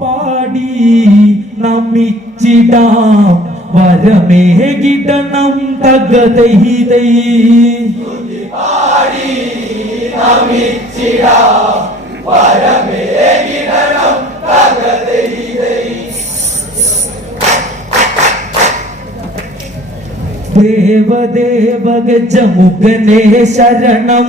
പാടി നമിച്ചിടാം. വരമേകിടണം തകതൈതൈ. പാടി നമിച്ചിടാം. വരമേകിടണം തകതൈതൈ. ദേവദേവ ദേവദേവഗജമുഖനെ ശരണം.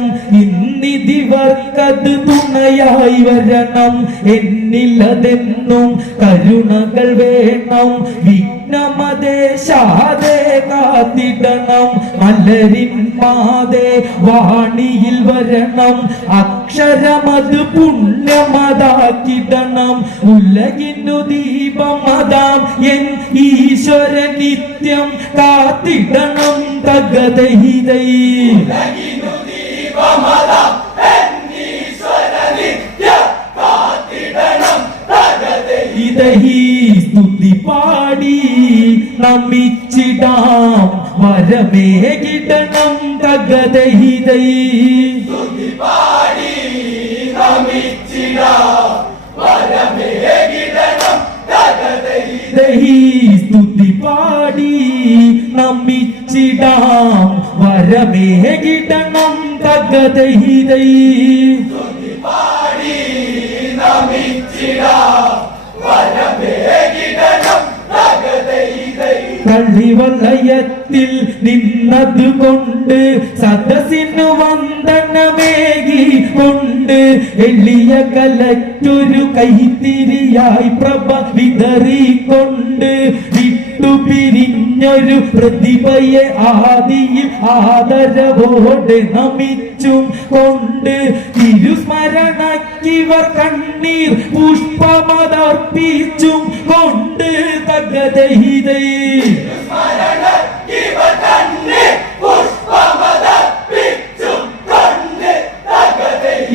ഇന്നിതിവർക്കത് തുണയായി വരണം. എന്നില്ലതെന്നും കരുണകൾ വേണം. വിഘ്നമദേശാതെ കാത്തിടണം. മലരിൻ മാതെ വാണിയിൽ വരണം. അക്ഷരമത് പുണ്യമതാക്കിടണം. ഉലകിനു ദീപമതാം എൻ ഈശ്വര നിത്യം കാത്തിടണം. തകതൈതൈ ഇതഹി സ്തുതി പാടി നമിച്ചിടാം. വരമേകിടണം തകതൈതൈ ദഹി സ്തുതി പാടി നമിച്ചിടാം. വരമേകിടണം തകതൈതൈ കള്ളിവലയത്തിൽ നിന്നത് കൊണ്ട് സദസ്സിനു വന്ദനമേകി കൊണ്ട് എളിയ കലറ്റൊരു കൈത്തിരിയായി പ്രഭ വിതറിക്കൊണ്ട് വിട്ടുപിരിഞ്ഞൊരു പ്രതിഭയെ ആദിയിൽ ആദരവോടെ നമിച്ചും കൊണ്ട് തിരുസ്മരണക്കിവർ കണ്ണീർ പുഷ്പമതർപ്പിച്ചും കൊണ്ട് തകതൈതൈ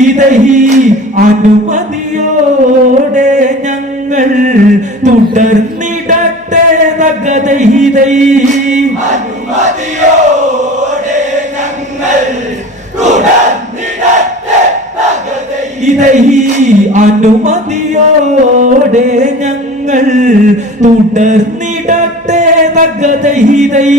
ഇതഹി അനുമതിയോടെ ഞങ്ങൾ തുടർന്നിടത്തെ തകതൈതൈ ഇതഹി അനുമതിയോടെ ഞങ്ങൾ തുടർന്നിടട്ടെ തകതൈതൈ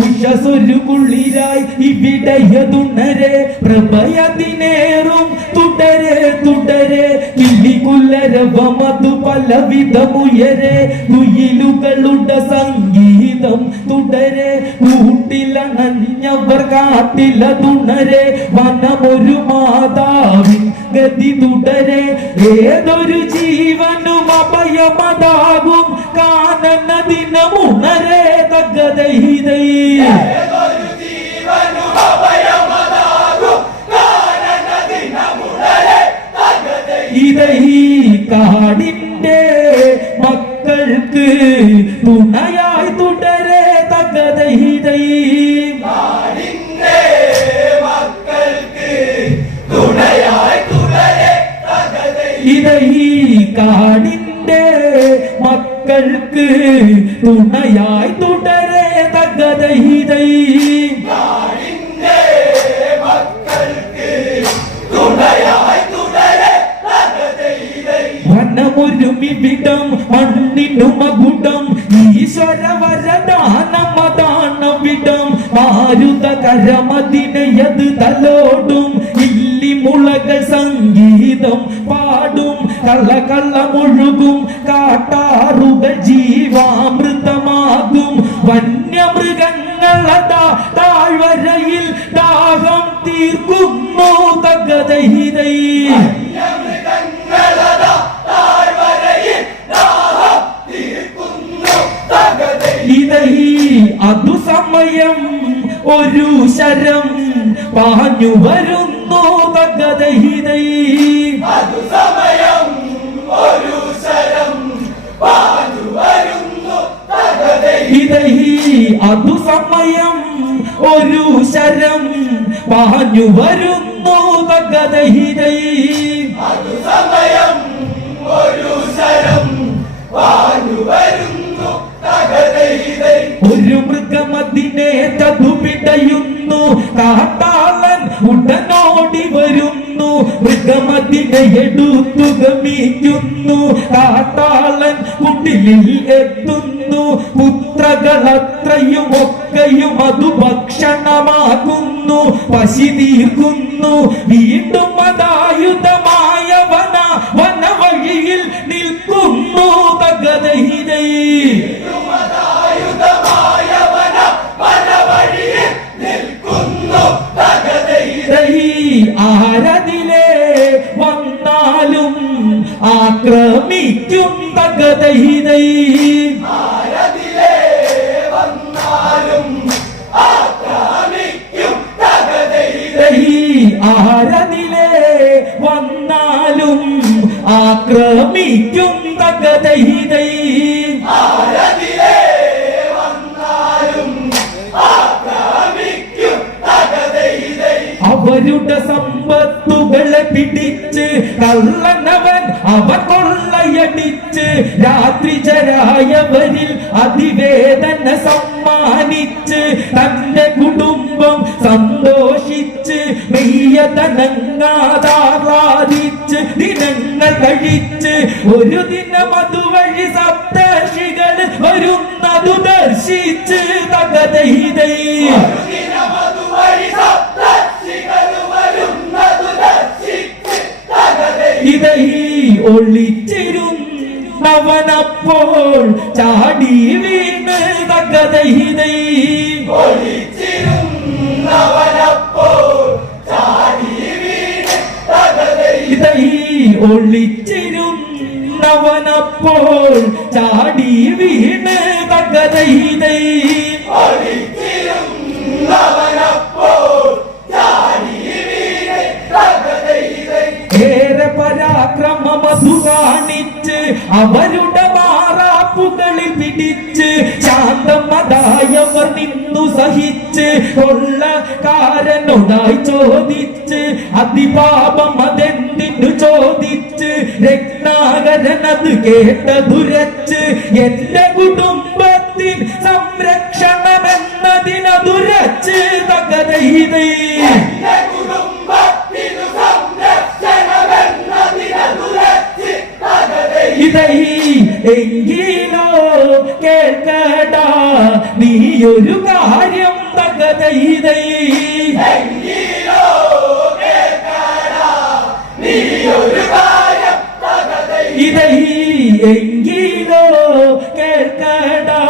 ഉഷസൊരു കുളിരായി ഇവിടെയതുണരെ പ്രഭയതിനേറും. തുടരെ തുടരെ കിള്ളികുല്ലരവമതു പലവിധമുയരെ. കുയിലുകളുടെ സംഗീതം തുടരെ. കൂട്ടിലണഞ്ഞവർ കാട്ടിലതുണരെ വനമൊരു മാതാവിൻ ഗതി തുടരെ. ഏതൊരു ജീവനും അഭയമതാകും. കാണുന്ന ദിനമുണരെ തകതൈതൈ ഇതൈ കാടിന്റെ tu na yai tu കള്ള കാട്ടാറുക കാട്ടാറുകൾ ജീവാമൃതമാകും. വന്യമൃഗങ്ങളതാ താഴ്വരയിൽ ദാഹം തീർക്കുന്നു തകതൈതൈ ഇതൈ അതു സമയം ഒരു ശരം പാഞ്ഞു വരുന്നു ഇതൈ അതു സമയം ഒരു ശരം പാഞ്ഞു വരുന്നു തകതൈതൈ ഒരു മൃഗമതിനെ ചതുപിടയുന്നു. കാട്ടാളൻ ഉടനോടി വരുന്നു മൃഗമതിനെ എടുത്തു ഗമിക്കുന്നു കാട്ടാളൻ കുട്ടിലിൽ എത്തുന്നു പുത്രകളത്രയും ഒക്കെയും അതു ഭക്ഷണമാകുന്നു. പശി തീർക്കുന്നു. വീണ്ടും അതായുധമായ വന വനവഴിയിൽ നിൽക്കുന്നു. തകതഹിതൈ ആരതിലെ വന്നാലും ആക്രമിക്കും തകതൈതൈ ആരതിലെ വന്നാലും ആക്രമിക്കും തകതൈതൈ അവരുടെ സമ്പത്തുകളെ പിടിച്ച് കള്ളനവൻ അവ കൊള്ളയടിച്ച് രാത്രി ചരായവരിൽ അതിവേദന സമ്മാനിച്ച് തന്റെ കുടുംബം സന്തോഷിച്ച് മെയ്യതനങ്ങാതാഹ്ലാദിച്ച് ദിനങ്ങൾ കഴിച്ച് ഒരു ദിനം അതുവഴി സപ്തർഷികൾ വരുന്നതു ദർശിച്ച് തകതൈതൈ. ഒളിച്ചിരുന്നവനപ്പോൾ ചാടി വീണ് തകതൈതൈ ഒളിച്ചിരും അവനപ്പോൾ ചാടി വീണ് തകതൈതൈ ഏറെ പരാക്രമമധു കാണിച്ച് അവരുടെ മാറാപ്പുകളിൽ പിടിച്ച് ശാന്തമതായവർ നിന്നു സഹിച്ച് കൊള്ളക്കാരനോടായി ചോദിച്ച് അതിപാപം അതെന്തിനു ചോദിച്ച് രത്നാകരൻ അത് കേട്ടതുരച്ച് എന്റെ കുടുംബത്തിൻ സംരക്ഷണമെന്നതിനതുരച്ച് തകതൈതൈ എങ്കിലോ കേൾക്കടാ. നീയൊരു കാര്യം തകതൈതൈ എങ്കിലോ കേൾക്കടാ.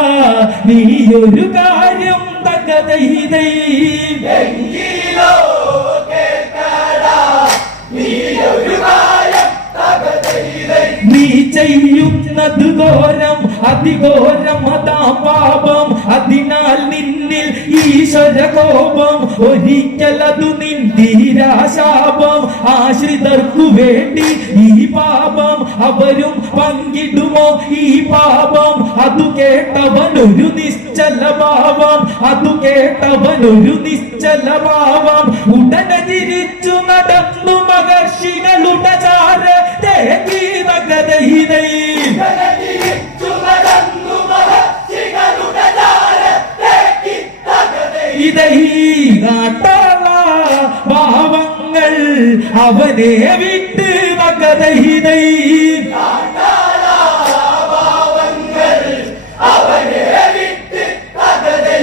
നീയൊരു കാര്യം തകതൈതൈ നീ ചെയ്യുന്നത് ഘോരം അതിഘോരം അതാ പാപം അതിനാൽ നിന്നിൽ ഈശ്വര കോപം ഒരിക്കലതു നിൻ തീരാശാപം. ആശ്രിതർക്കു വേണ്ടി ഈ പാപം. അവരും പങ്കിടുമോ ഈ പാപം? അതു കേട്ടവനൊരു നിശ്ചല ഭാവം. അതു കേട്ടവനൊരു നിശ്ചല ഭാവം. ഉടനെ തിരിച്ചു നടന്നു മഹർഷികളുടെ ചാര. ഭാവങ്ങൾ അവനെ വിട്ട് തകതൈതൈ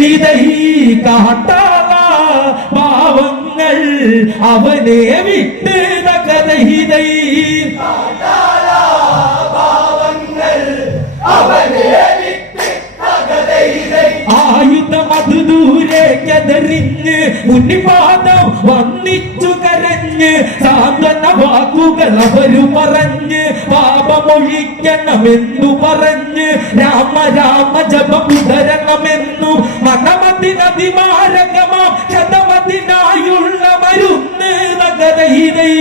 ഇതൈ കാട്ടാള ഭാവങ്ങൾ അവനെ വിട്ട് ദൂരേക്കെതിരിഞ്ഞ് മുന്നിപാദം വന്നിച്ചു കരഞ്ഞ് സാന്ത്വന വാക്കുകൾ അവരു പറഞ്ഞ് പാപമൊഴിക്കണമെന്നു പറഞ്ഞ് രാമ രാമ ജപം തുടരണമെന്നു മണമതിനതിമാരകമാ ശതമതിനായുള്ള മരുന്ന് നഗരഹിതൈ.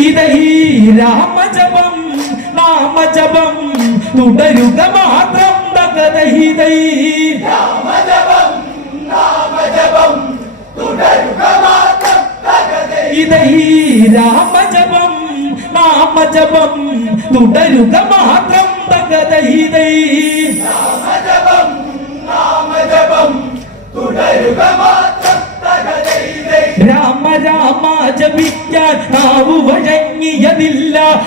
ഇതൈ രാമജപം നാമജപം തുടരുക മാത്രം തകതഹിതൈ ഇതൈ രാമജപം നാമജപം തുടരുക മാത്രം രാമ ജപിക്കാൻ നാവു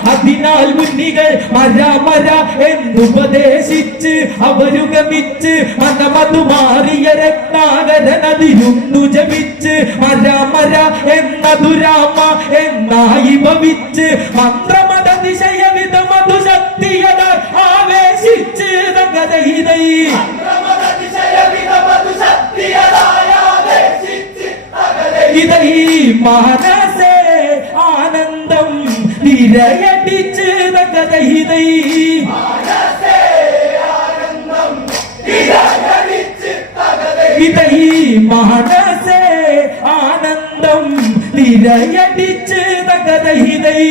അതിനാൽ മുന്നികൾ മര മര എന്നുപദേശിച്ച് അവരുഗമിച്ച് മനമതു മാറിയ രത്നാകരനതിരുന്നു ജപിച്ച് മര മര എന്ന ദുരാമ എന്നായി ഭവിച്ച് മന്ത്രമത ദിശയവിധ മധു ശക്തിയത ആവേശിച്ച് തകതൈതൈ പ്രമദതിശയവിധമതു ശക്തിയതായാവേശിച്ച് മനസേ ആനന്ദം തിരയടിച്ച് തകതൈതൈ ഇതൈ ആനന്ദം തിരയടിച്ച് തകതൈതൈ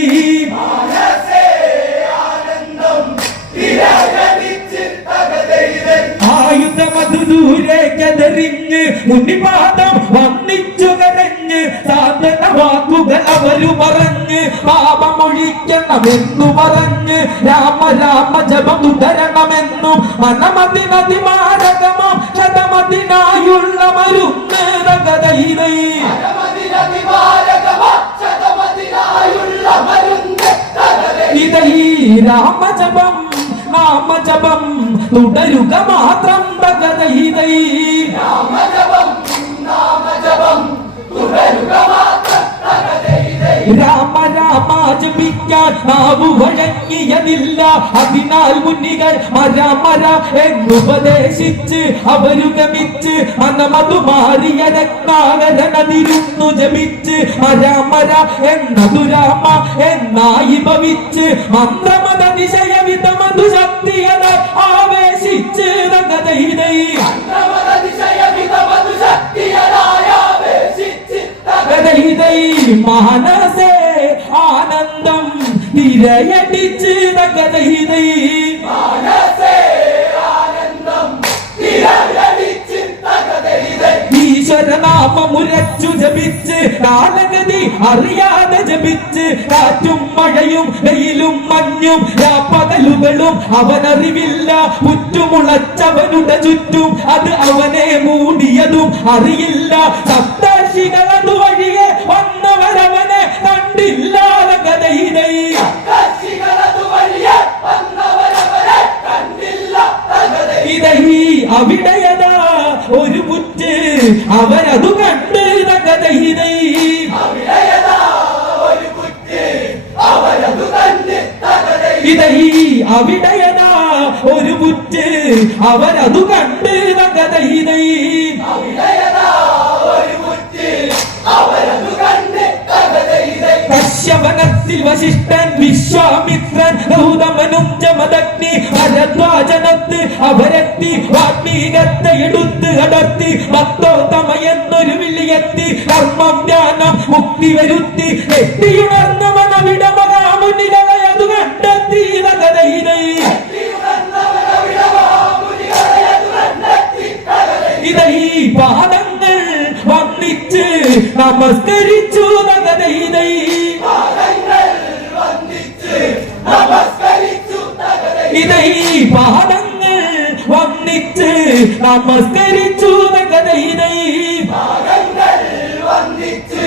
ആയുധ മധുദൂരെ കതറിഞ്ഞ് മുന്നിപാദം വന്നിച്ചു കരഞ്ഞ് സാധന വാക്കുകൾ അവരു പറഞ്ഞ് പാപമൊഴിക്കണമെന്നു പറഞ്ഞ് രാമ രാമ ജപം തുടരണമെന്നും മനമതിനതിമാരകമോ ശതമതിനായുള്ള മരുന്ന് രാമജപം നാമജപം തുടരുക മാത്രം രാമജപം നാമജപം രാമ രാമ നാവു വഴങ്ങിയതില്ല. അതിനാൽ മുന്നികൾ മര മര എന്നുപദേശിച്ച് അവരുഗമിച്ച് മനമതു മാറിയ രത്നാകരനതിരുന്നു ജപിച്ച് മര മര എന്നതു രാമ എന്നായി ഭവിച്ച് മധു ശക്തിയത ആവേശിച്ച് പ്രമദതിശയവിധമതു ശക്തിയതായാവേശിച്ച് തകതൈ തകതൈതൈ മാനസേ ആനന്ദം തിരയടിച്ച് തകതൈതൈ മനസ്സേ ആനന്ദം തിരയടിച്ച് തകതൈതൈ ഈശ്വരനാമമുരച്ചു ജപിച്ച് കാലഗതി അറിയാതെ ജപിച്ച് കാറ്റും മഴയും വെയിലും മഞ്ഞും രാപ്പകലുകളും അവനറിവില്ല. പുറ്റുമുളച്ചവനുടെ ചുറ്റും അത് അവനെ മൂടിയതും അറിയില്ല. സപ്തർഷികൾ വന്നവരവനെ കണ്ടില്ല തകതൈ ഇതൈ അവിടെയതാ ഒരു പുറ്റ്. അവരതു കണ്ട് കണ്ട് തകതൈ ഇതൈ അവിടെയതാ ഒരു പുറ്റ്. അവരതു കണ്ട് കഥയിതൈ കശ്യപനത്തിൽ വശിഷ്ഠൻ വിശ്വാമിത്രൻ ഗൗതമനും ജമദഗ്നി ഭരദ്വാജനത്ത് അവരെത്തി വാത്മീകത്തെ എടുത്ത് അടർത്തി ഭക്തോത്തമ എന്നൊരു വിളിയെത്തി കർമ്മം ജ്ഞാനം മുക്തി വരുത്തി എത്തിയുണർന്ന അത് കണ്ടെത്തി കഥയിതൈ ഇതൈ പാദങ്ങൾ വന്നിച്ച് നമസ്കരിച്ചു പാദങ്ങൾ വന്നിച്ച് നമസ്കരിച്ചു കഥയിതൈ പാദങ്ങൾ വന്ദിച്ച്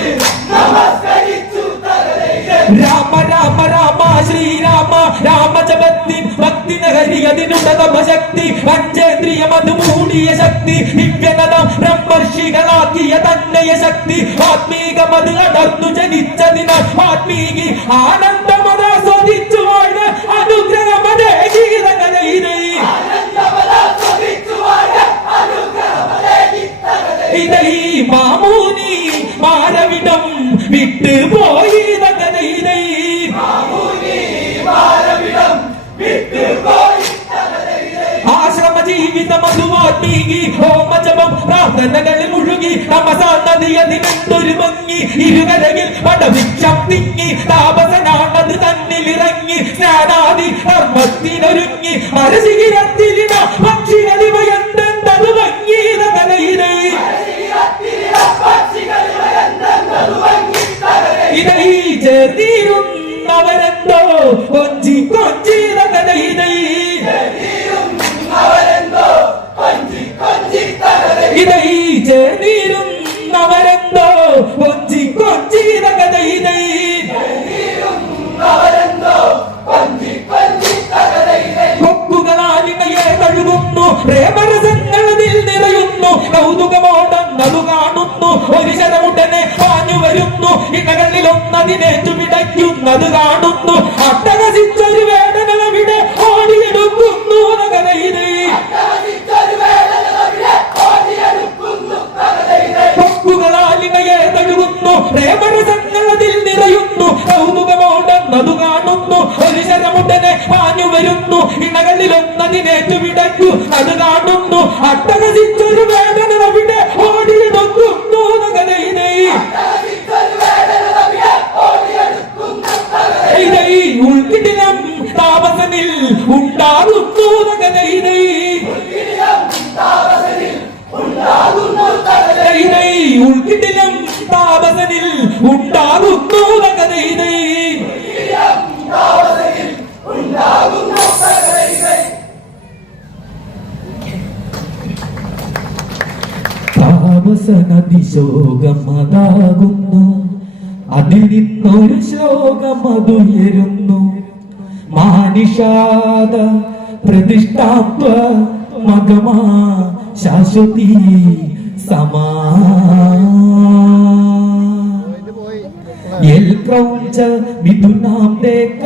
നമസ്കരിച്ചു തകതൈ രാമ രാമ രാമ ശ്രീരാമ രാമജപത്തിൻ ഭക്തി നഗരിയതിനുണ്ട തപശക്തി പഞ്ചേന്ദ്രിയം അത് മൂടിയ ശക്തി ദിവ്യനദം ബ്രഹ്മർഷികളാക്കിയ തന്നയ ശക്തി ആത്മീകമത് അടർന്നു ജനിച്ചതിനാൽ ആത്മീകി ആനന്ദമതാസ്വദിച്ചു വാഴ്ന്ന അനുഗ്രഹമതേ ഗീതകഥയിതൈ ഇതൈ. മാമൂനി മാരവിടം വിട്ടു ജീവിത നീങ്ങി ഹോമജപം പ്രാർത്ഥനകളിൽ മുഴുകി തമസാ നദിയതിനെന്തൊരു ഭംഗി ഇരുകരയിൽ പടവിക്ഷം തിങ്ങി താപസനാണത് തന്നിലിറങ്ങി സ്നാനാദി ധർമ്മത്തിനൊരുങ്ങി മരശിഖിരത്തിലിട താപസനദി ശോകമതാകുന്നു. അതിൽ നിന്നൊരു ശോകമതുയരുന്നു. മാനിഷാദ പ്രതിഷ്ഠാത്വ മകമാ ശാശ്വതി സമാ. എൽ പ്രൗഞ്ച മിഥുനാം ദേക്ക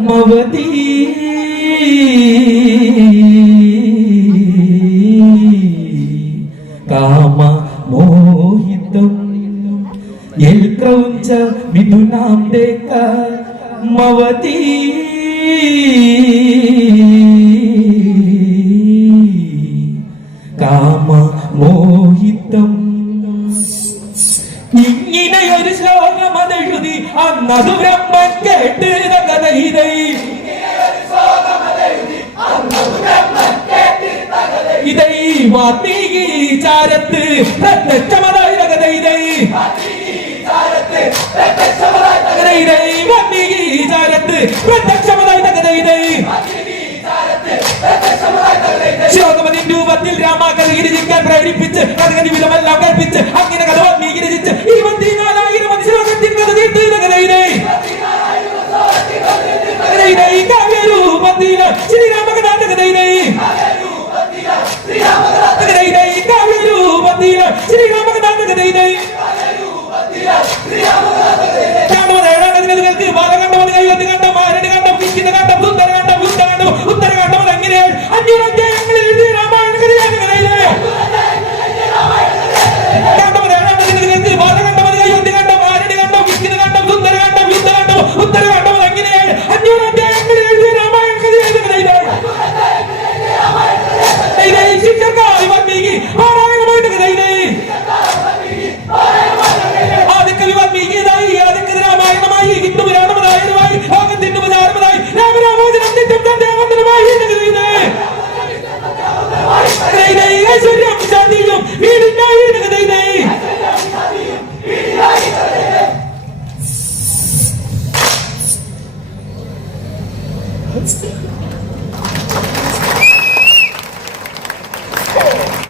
മവതി. കാമ മോഹിതം എൽ ക്രൗഞ്ച മിഥുനാം ദേക്ക മവതി. കാമ മോഹിതം ഇങ്ങനെയൊരു ശ്ലോകം അതെഴുതി അന്നത് ബ്രഹ്മൻ കേട്ട് തകതൈതൈ ഇതൈ വാത്മീകി ചാരത്ത് പ്രത്യക്ഷമതായി തകതൈതൈ തകതൈതൈ വാത്മീകി ചാരത്ത് പ്രത്യക്ഷമതായി തകതൈതൈ ശ്ലോകമതിൻ രൂപത്തിൽ രാമാകൃതിക്കാൻ പ്രേരിപ്പിച്ച് കഥകതി കൽപ്പിച്ച് അങ്ങനെ